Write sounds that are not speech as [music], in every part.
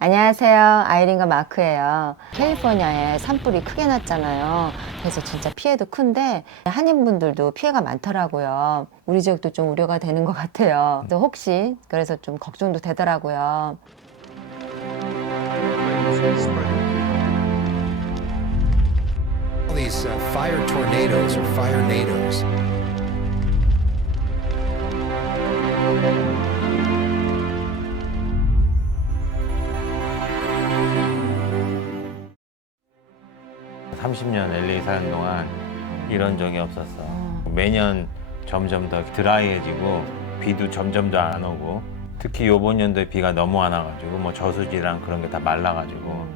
안녕하세요. 아이린과 마크예요. 캘리포니아에 산불이 크게 났잖아요. 그래서 진짜 피해도 큰데 한인분들도 피해가 많더라고요. 우리 지역도 좀 우려가 되는 것 같아요. 그래서 혹시 그래서 좀 걱정도 되더라고요. 삼십 년 LA 사는 동안 이런 적이 없었어. 매년 점점 더 드라이해지고 비도 점점 더 안 오고 특히 요번 연도에 비가 너무 안 와가지고 뭐 저수지랑 그런 게 다 말라가지고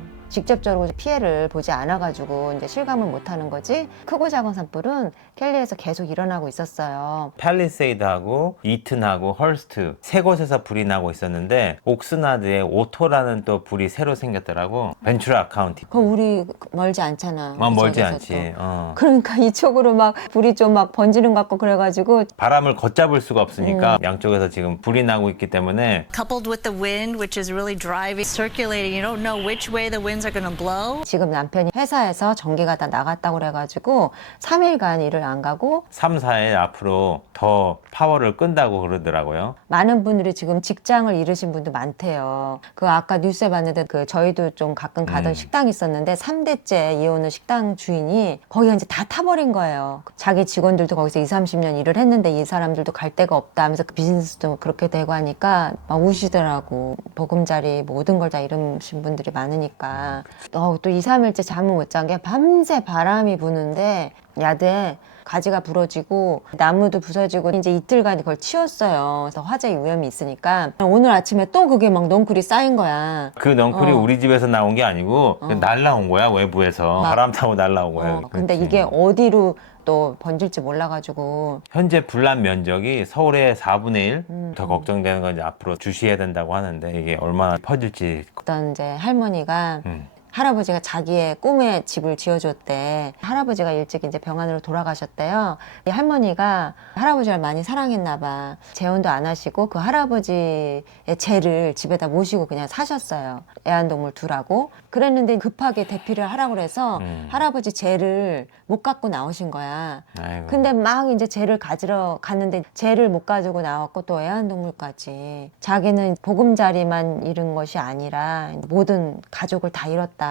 직접적으로 피해를 보지 않아가지고 이제 실감을 못하는 거지. 크고 작은 산불은 켈리에서 계속 일어나고 있었어요. 팔리세이드하고 이튼하고 헐스트 세 곳에서 불이 나고 있었는데 옥스나드에 오토라는 또 불이 새로 생겼더라고 벤츄라 카운티 그럼 우리 멀지 않잖아. 어, 우리 멀지 지역에서 않지 또. 어. 그러니까 이쪽으로 막 불이 좀 막 번지는 것 같고 그래가지고 바람을 걷잡을 수가 없으니까 양쪽에서 지금 불이 나고 있기 때문에 coupled with the wind, which is really driving, circulating. You don't know which way the winds are to blow. 지금 남편이 회사에서 전기가 다 나갔다고 그래가지고 3일간 일을 안 가고 3, 4일 앞으로 더 파워를 끈다고 그러더라고요. 많은 분들이 지금 직장을 잃으신 분도 많대요. 그 아까 뉴스에 봤는데 그 저희도 좀 가끔 가던 음. 식당이 있었는데 3대째 이어오는 식당 주인이 거기가 이제 다 타버린 거예요. 자기 직원들도 거기서 2, 30년 일을 했는데 이 사람들도 갈 데가 없다 하면서 그 비즈니스도 그렇게 되고 하니까 막 우시더라고. 보금자리 모든 걸 다 잃으신 분들이 많으니까. 어, 또 2, 3일째 잠을 못 잔 게 밤새 바람이 부는데 야드에 가지가 부러지고 나무도 부서지고 이제 이틀간 그걸 치웠어요. 그래서 화재 위험이 있으니까 오늘 아침에 또 그게 막 넝쿨이 쌓인 거야. 그 넝쿨이 어. 우리 집에서 나온 게 아니고 그 날라온 거야 외부에서 막- 바람 타고 날라온 거야. 어, 근데 그렇지. 이게 어디로 또 번질지 몰라가지고 현재 불난 면적이 서울의 4분의 1. 음. 더 걱정되는 건 이제 앞으로 주시해야 된다고 하는데 이게 얼마나 퍼질지. 어떤 이제 할머니가 음. 할아버지가 자기의 꿈의 집을 지어줬대. 할아버지가 일찍 이제 병원으로 돌아가셨대요. 이 할머니가 할아버지를 많이 사랑했나 봐. 재혼도 안 하시고 그 할아버지의 재를 집에다 모시고 그냥 사셨어요. 애완동물 두라고. 그랬는데 급하게 대피를 하라고 그래서 음. 할아버지 재를 못 갖고 나오신 거야. 아이고. 근데 막 이제 쟤를 가지러 갔는데 쟤를 못 가지고 나왔고 또 애완동물까지 자기는 보금자리만 잃은 것이 아니라 모든 가족을 다 잃었다.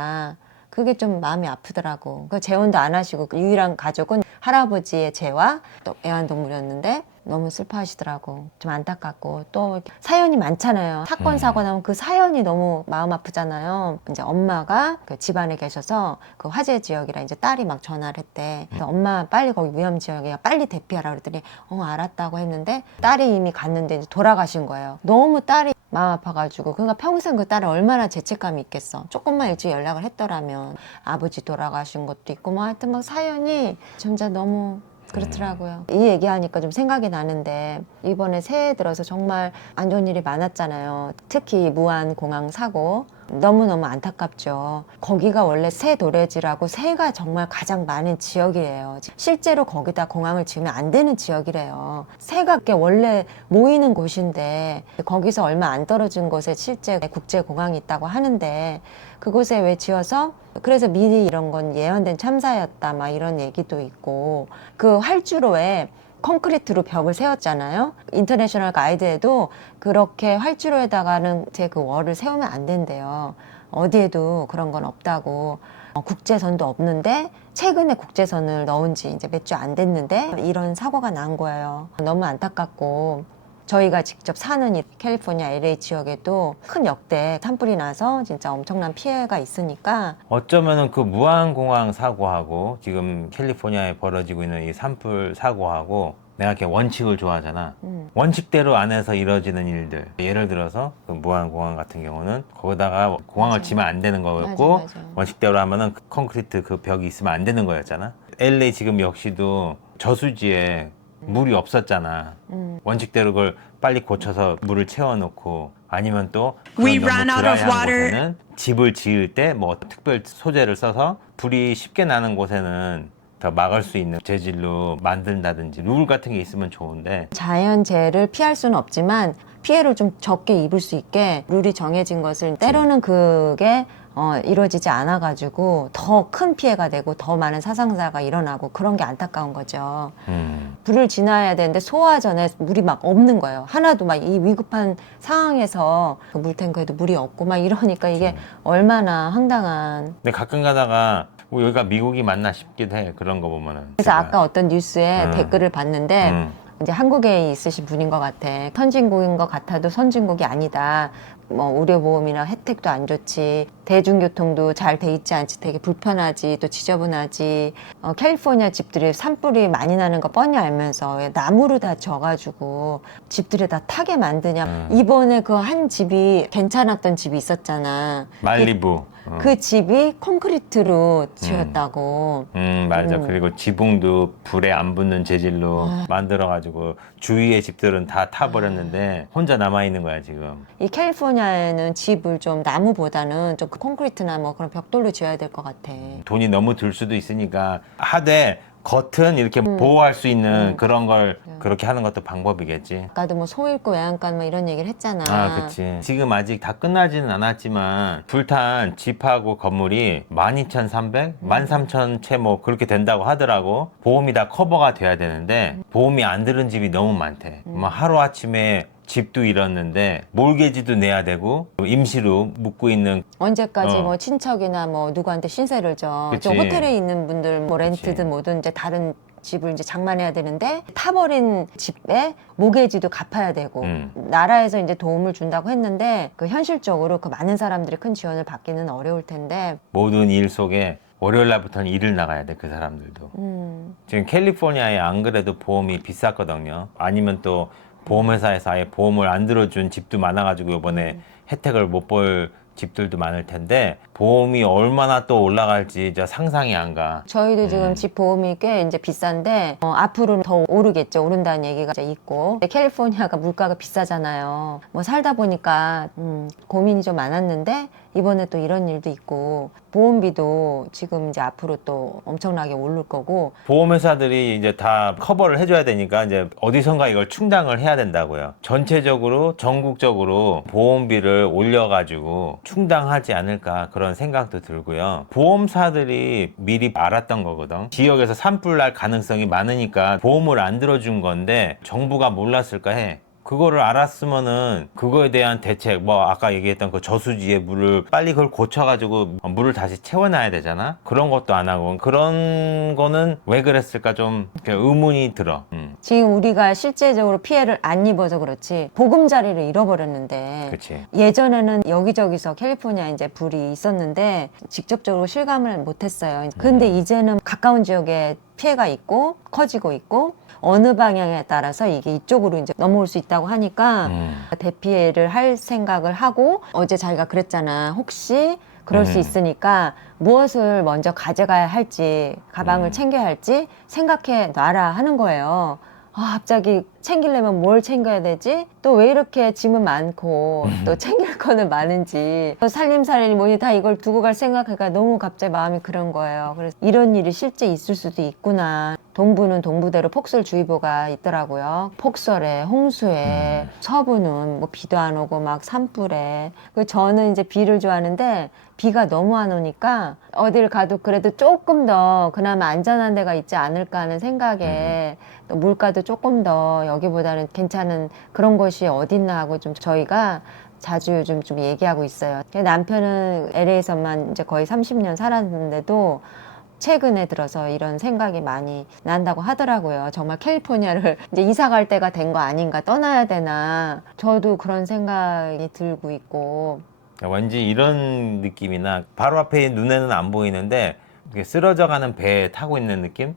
그게 좀 마음이 아프더라고. 그 재혼도 안 하시고 그 유일한 가족은 할아버지의 재와 또 애완동물이었는데 너무 슬퍼하시더라고. 좀 안타깝고 또 사연이 많잖아요. 사건 음. 사고 나면 그 사연이 너무 마음 아프잖아요. 이제 엄마가 그 집안에 계셔서 그 화재 지역이라 이제 딸이 막 전화를 했대. 그래서 엄마 빨리 거기 위험 지역에 빨리 대피하라 그랬더니 어 알았다고 했는데 딸이 이미 갔는데 이제 돌아가신 거예요. 너무 딸이 마음 아파가지고 그러니까 평생 그 딸은 얼마나 죄책감이 있겠어. 조금만 일찍 연락을 했더라면 아버지 돌아가신 것도 있고 뭐 하여튼 막 사연이 진짜 너무 그렇더라고요. 이 얘기하니까 좀 생각이 나는데 이번에 새해 들어서 정말 안 좋은 일이 많았잖아요. 특히 무안 공항 사고 너무너무 안타깝죠. 거기가 원래 새 도래지라고 새가 정말 가장 많은 지역이에요. 실제로 거기다 공항을 지으면 안 되는 지역이래요. 새가 꽤 원래 모이는 곳인데 거기서 얼마 안 떨어진 곳에 실제 국제 공항이 있다고 하는데 그곳에 왜 지어서 그래서 미리 이런 건 예언된 참사였다 막 이런 얘기도 있고 그 활주로에 콘크리트로 벽을 세웠잖아요. 인터내셔널 가이드에도 그렇게 활주로에다가는 제 그 월을 세우면 안 된대요. 어디에도 그런 건 없다고. 어, 국제선도 없는데 최근에 국제선을 넣은 지 이제 몇 주 안 됐는데 이런 사고가 난 거예요. 너무 안타깝고 저희가 직접 사는 이 캘리포니아 LA 지역에도 큰 역대 산불이 나서 진짜 엄청난 피해가 있으니까 어쩌면은 그 무한공항 사고하고 지금 캘리포니아에 벌어지고 있는 이 산불 사고하고 내가 이렇게 원칙을 좋아하잖아. 음. 원칙대로 안에서 이루어지는 일들. 예를 들어서 그 무한공항 같은 경우는 거기다가 공항을 맞아. 지면 안 되는 거였고 맞아, 맞아. 원칙대로 하면은 그 콘크리트 그 벽이 있으면 안 되는 거였잖아. LA 지금 역시도 저수지에 물이 없었잖아. 음. 원칙대로 그걸 빨리 고쳐서 물을 채워놓고 아니면 또 We ran out of water. 집을 지을 때 뭐 특별 소재를 써서 불이 쉽게 나는 곳에는 더 막을 수 있는 재질로 만든다든지 룰 같은 게 있으면 좋은데 자연재해를 피할 수는 없지만 피해를 좀 적게 입을 수 있게 룰이 정해진 것을 때로는 그게 어, 이루어지지 않아가지고 더 큰 피해가 되고 더 많은 사상자가 일어나고 그런 게 안타까운 거죠. 음. 불을 지나야 되는데 소화전에 물이 막 없는 거예요. 하나도 막 이 위급한 상황에서 그 물탱크에도 물이 없고 막 이러니까 이게 얼마나 황당한. 근데 가끔 가다가 뭐 여기가 미국이 맞나 싶기도 해. 그런 거 보면은. 그래서. 아까 어떤 뉴스에 음. 댓글을 봤는데 음. 이제 한국에 있으신 분인 것 같아. 선진국인 것 같아도 선진국이 아니다. 뭐 의료보험이나 혜택도 안 좋지. 대중교통도 잘 돼 있지 않지. 되게 불편하지. 또 지저분하지. 어, 캘리포니아 집들이 산불이 많이 나는 거 뻔히 알면서 왜 나무로 다 져가지고 집들이 다 타게 만드냐. 음. 이번에 그 한 집이 괜찮았던 집이 있었잖아. 말리부. 어. 그 집이 콘크리트로 지었다고. 음 맞아 음. 그리고 지붕도 불에 안 붙는 재질로 아. 만들어가지고 주위의 집들은 다 타버렸는데 혼자 남아 있는 거야 지금 이 캘리포니아 에는 집을 좀 나무보다는 좀 콘크리트나 뭐 그런 벽돌로 지어야 될 것 같아. 돈이 너무 들 수도 있으니까 하되 겉은 이렇게 보호할 수 있는 음. 그런 걸 네. 그렇게 하는 것도 방법이겠지 아까도 뭐 소잃고 외양간 뭐 이런 얘기를 했잖아. 아 그치 지금 아직 다 끝나지는 않았지만 불탄 집하고 건물이 12,300? 13,000채 뭐 그렇게 된다고 하더라고 보험이 다 커버가 돼야 되는데 보험이 안 들은 집이 너무 많대 뭐 하루아침에 집도 잃었는데 몰개지도 내야 되고 임시로 묵고 있는 언제까지 어. 뭐 친척이나 뭐 누구한테 신세를 져. 그치. 저 호텔에 있는 분들 뭐 렌트든 그치. 뭐든 이제 다른 집을 이제 장만해야 되는데 타버린 집에 모계지도 갚아야 되고 음. 나라에서 이제 도움을 준다고 했는데 그 현실적으로 그 많은 사람들이 큰 지원을 받기는 어려울 텐데 모든 일 속에 월요일 날부터는 일을 나가야 돼 그 사람들도 음, 지금 캘리포니아에 안 그래도 보험이 비쌌거든요. 아니면 또 보험회사에서 아예 보험을 안 들어준 집도 많아가지고 이번에 혜택을 못 볼 집들도 많을 텐데 보험이 얼마나 또 올라갈지 저 상상이 안 가. 저희도 지금 음. 집 보험이 꽤 이제 비싼데 어, 앞으로는 더 오르겠죠. 오른다는 얘기가 이제 있고 근데 캘리포니아가 물가가 비싸잖아요. 뭐 살다 보니까 음, 고민이 좀 많았는데 이번에 또 이런 일도 있고 보험비도 지금 이제 앞으로 또 엄청나게 오를 거고 보험회사들이 이제 다 커버를 해줘야 되니까 이제 어디선가 이걸 충당을 해야 된다고요. 전체적으로 전국적으로 보험비를 올려가지고 충당하지 않을까 그런 생각도 들고요. 보험사들이 미리 알았던 거거든. 지역에서 산불 날 가능성이 많으니까 보험을 안 들어준 건데 정부가 몰랐을까 해. 그거를 알았으면은 그거에 대한 대책 뭐 아까 얘기했던 그 저수지의 물을 빨리 그걸 고쳐가지고 물을 다시 채워놔야 되잖아? 그런 것도 안 하고. 그런 거는 왜 그랬을까 좀 의문이 들어. 음, 지금 우리가 실제적으로 피해를 안 입어서 그렇지 보금자리를 잃어버렸는데 그치. 예전에는 여기저기서 캘리포니아 이제 불이 있었는데 직접적으로 실감을 못했어요. 근데 이제는 가까운 지역에 피해가 있고 커지고 있고 어느 방향에 따라서 이게 이쪽으로 이제 넘어올 수 있다고 하니까 음. 대피를 할 생각을 하고 어제 자기가 그랬잖아. 혹시 그럴 수 음. 있으니까 무엇을 먼저 가져가야 할지 가방을 음. 챙겨야 할지 생각해 놔라 하는 거예요. 아, 갑자기 챙기려면 뭘 챙겨야 되지? 또 왜 이렇게 짐은 많고 또 챙길 거는 많은지 또 살림살이 뭐니 다 이걸 두고 갈 생각하니까 너무 갑자기 마음이 그런 거예요. 그래서 이런 일이 실제 있을 수도 있구나. 동부는 동부대로 폭설주의보가 있더라고요. 폭설에, 홍수에, 서부는 뭐 비도 안 오고 막 산불에. 그 저는 이제 비를 좋아하는데 비가 너무 안 오니까 어딜 가도 그래도 조금 더 그나마 안전한 데가 있지 않을까 하는 생각에 또 물가도 조금 더 여기보다는 괜찮은 그런 곳이 어딨나 하고 좀 저희가 자주 요즘 좀 얘기하고 있어요. 남편은 LA에서만 이제 거의 30년 살았는데도 최근에 들어서 이런 생각이 많이 난다고 하더라고요. 정말 캘리포니아를 [laughs] 이제 이사 갈 때가 된 거 아닌가, 떠나야 되나. 저도 그런 생각이 들고 있고. 왠지 이런 느낌이나 바로 앞에 눈에는 안 보이는데 쓰러져가는 배에 타고 있는 느낌?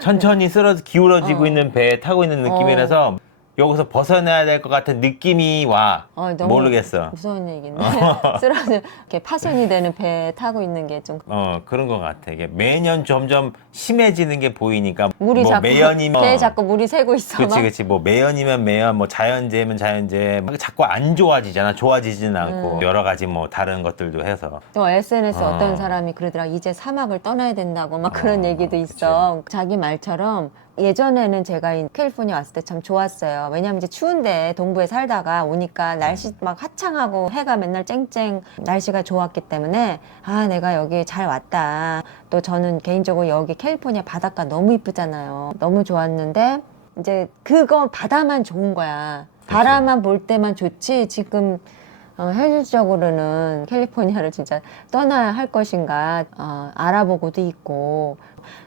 천천히 쓰러져 기울어지고 어. 있는 배에 타고 있는 느낌이라서 여기서 벗어나야 될 것 같은 느낌이 와 어, 너무 모르겠어 무서운 얘기인데. [laughs] 쓰러져, 이렇게 파손이 되는 배 타고 있는 게 좀. 어 그런 것 같아 이게 매년 점점 심해지는 게 보이니까 물이 뭐 자꾸, 매연이면 배에 자꾸 물이 새고 있어. 그치 막. 그치 뭐 매연이면 매연 뭐 자연재해면 자연재해 막 자꾸 안 좋아지잖아 좋아지지는 않고 음. 여러 가지 뭐 다른 것들도 해서 또 SNS 어. 어떤 사람이 그러더라 이제 사막을 떠나야 된다고 막 그런 어, 얘기도 있어 자기 말처럼 예전에는 제가 이 캘리포니아 왔을 때 참 좋았어요. 왜냐면 이제 추운데 동부에 살다가 오니까 날씨 막 화창하고 해가 맨날 쨍쨍 날씨가 좋았기 때문에 아 내가 여기 잘 왔다. 또 저는 개인적으로 여기 캘리포니아 바닷가 너무 이쁘잖아요. 너무 좋았는데 이제 그거 바다만 좋은 거야. 바다만 볼 때만 좋지 지금 어, 현실적으로는 캘리포니아를 진짜 떠나야 할 것인가 어, 알아보고도 있고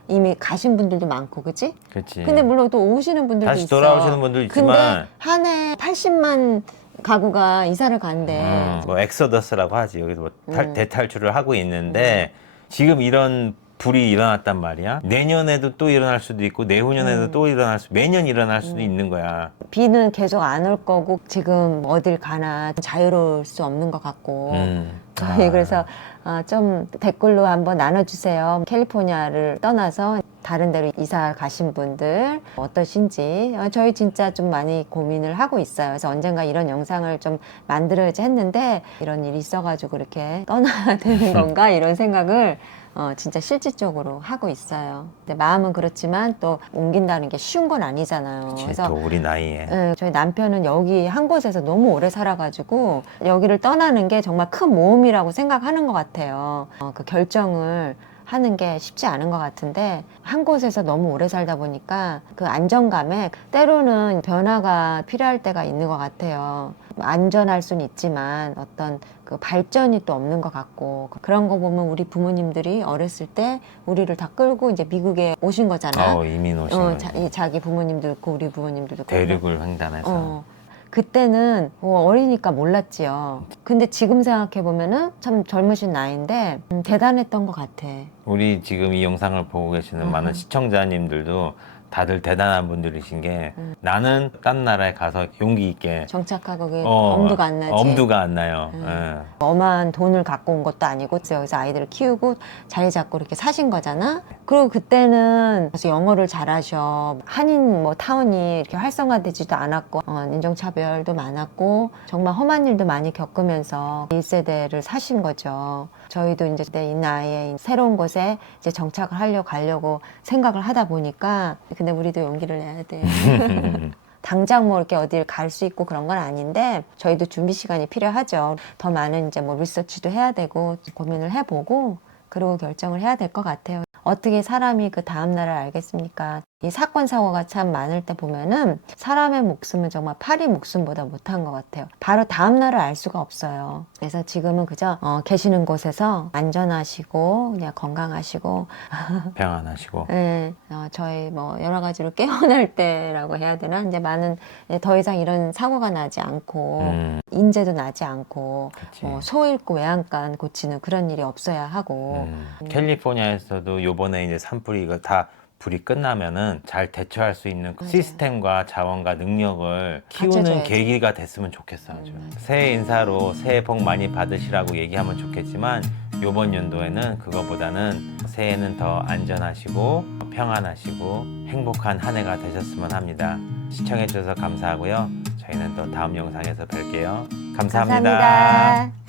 이미 가신 분들도 많고 그치? 그렇지. 근데 물론 또 오시는 분들도 다시 있어. 돌아오시는 분도 근데 있지만 한 해 80만 가구가 이사를 간대. 음, 뭐 엑소더스라고 하지 여기서 뭐 탈- 음. 대탈출을 하고 있는데 지금 이런 불이 일어났단 말이야. 내년에도 또 일어날 수도 있고 내후년에도 음. 또 일어날 수 매년 일어날 수도 있는 거야. 비는 계속 안 올 거고 지금 어딜 가나 자유로울 수 없는 것 같고 음. 저희 [laughs] 아. 그래서 어, 좀 댓글로 한번 나눠주세요. 캘리포니아를 떠나서 다른 데로 이사 가신 분들 어떠신지 어, 저희 진짜 좀 많이 고민을 하고 있어요. 그래서 언젠가 이런 영상을 좀 만들어야지 했는데 이런 일이 있어가지고 이렇게 떠나야 되는 [laughs] 건가 이런 생각을 어, 진짜 실질적으로 하고 있어요. 근데 마음은 그렇지만 또 옮긴다는 게 쉬운 건 아니잖아요. 그치, 또 우리 나이에 네, 저희 남편은 여기 한 곳에서 너무 오래 살아가지고 여기를 떠나는 게 정말 큰 모험이라고 생각하는 것 같아요. 어, 그 결정을 하는 게 쉽지 않은 것 같은데 한 곳에서 너무 오래 살다 보니까 그 안정감에 때로는 변화가 필요할 때가 있는 것 같아요. 안전할 수는 있지만 어떤 그 발전이 또 없는 것 같고 그런 거 보면 우리 부모님들이 어렸을 때 우리를 다 끌고 이제 미국에 오신 거잖아. 어, 이민 오신 어. 자, 이 자기 부모님도 있고 우리 부모님들도 대륙을 횡단해서 어, 그때는 어, 어리니까 몰랐지요. 근데 지금 생각해 보면은 참 젊으신 나이인데 음, 대단했던 것 같아. 우리 지금 이 영상을 보고 계시는 많은 음. 시청자님들도 다들 대단한 분들이신 게 음. 나는 딴 나라에 가서 용기 있게 정착하고 그게 어, 엄두가 안 나지. 엄두가 안 나요. 음. 예. 어마한 돈을 갖고 온 것도 아니고 여기서 아이들을 키우고 자리 잡고 이렇게 사신 거잖아. 그리고 그때는 그래서 영어를 잘하셔. 한인 뭐 타운이 이렇게 활성화되지도 않았고 어, 인종차별도 많았고 정말 험한 일도 많이 겪으면서 1세대를 사신 거죠. 저희도 이제 이 나이에 새로운 곳에 이제 정착을 하려고 가려고 생각을 하다 보니까 근데 우리도 용기를 내야 돼. [laughs] 당장 뭐 이렇게 어딜 갈 수 있고 그런 건 아닌데 저희도 준비 시간이 필요하죠. 더 많은 이제 뭐 리서치도 해야 되고 고민을 해보고 그리고 결정을 해야 될 것 같아요. 어떻게 사람이 그 다음 날을 알겠습니까? 이 사건 사고가 참 많을 때 보면은 사람의 목숨은 정말 파리 목숨보다 못한 것 같아요. 바로 다음 날을 알 수가 없어요. 그래서 지금은 그저 어, 계시는 곳에서 안전하시고 그냥 건강하시고 [laughs] 평안하시고 네, 어, 저희 뭐 여러 가지로 [laughs] 깨어날 때라고 해야 되나 이제 많은 이제 더 이상 이런 사고가 나지 않고 음, 인재도 나지 않고 그치. 뭐소 잃고 외양간 고치는 그런 일이 없어야 하고 음, 캘리포니아에서도 요번에 이제 산불이 이거 다 불이 끝나면은 잘 대처할 수 있는 맞아요. 시스템과 자원과 능력을 키우는 갖춰줘야지. 계기가 됐으면 좋겠어 아주. 음. 새해 인사로 새해 복 많이 받으시라고 얘기하면 좋겠지만 요번 연도에는 그거보다는 새해는 더 안전하시고 평안하시고 행복한 한 해가 되셨으면 합니다. 시청해 주셔서 감사하고요. 저희는 또 다음 영상에서 뵐게요. 감사합니다. 감사합니다.